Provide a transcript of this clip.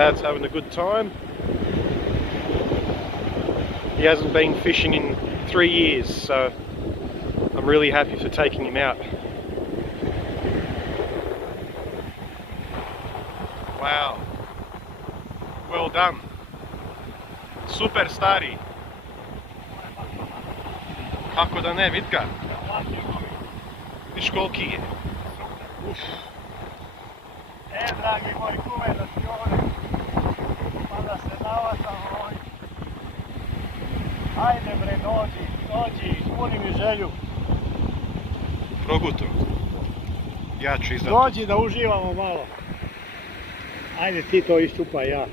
Dad's having a good time. He hasn't been fishing in 3 years, so I'm really happy for taking him out. Wow. Well done. Super stari. Kako da ne, vidi ga. Viš koliki je. Uf. Dragi moj kume, da ti ovdje, pa da se navatam ovdje. Ajde bre, dođi, ispuni mi želju. Proguto. Ja ću izdati. Dođi da uživamo malo. Ajde ti to iščupaj, ja.